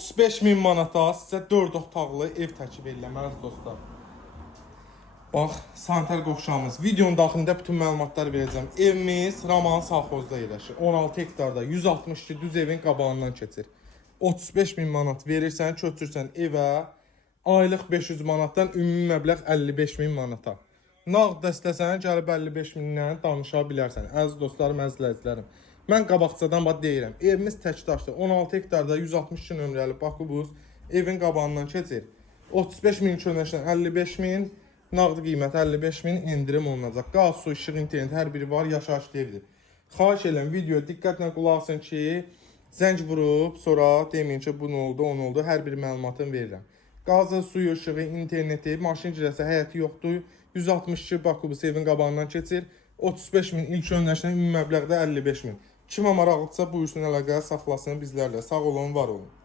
35.000 manata sizə 4 otaqlı ev təklif edirəm əziz dostlar. Bax, sanitar qovşağımız. Videonun daxilində bütün məlumatları verəcəm. Evimiz Raman Salxozda yerləşir. 16 hektarda 162 düz evin qabağından keçir. 35.000 manat verirsən, köçürsən evə. Aylıq 500 manatdan ümumi məbləğ 55.000 manata. Nağd dəstəsən gəlib 55.000-dən danışa bilərsən. Əziz dostlarım, əziz izləyicilərim. Mən qabaqcadan deyirəm. Evimiz təkdaşdır. 16 hektarda 162 nömrəli Bakubus evin qabağından keçir. 35.000 köynəkdən 55.000, nağd qiymət 55.000, endirim olunacaq. Qaz, su, işıq, internet hər biri var, yaşayış evidir. Xahiş edirəm videoya diqqətlə qulaq asın ki, zəng vurub sonra deməyin ki, bu nə oldu, o nə oldu, hər bir məlumatını verirəm. Qazı, suyu, işığı, interneti, maşın girəsi, həyəti yoxdur. 162 Bakubus evin qabağından keçir. 35.000 ilk önləşdən ümumi məbləğdə 55.000. Kimə maraqlıdırsa buyursun əlaqə saxlasın bizlərlə. Sağ olun, var olun.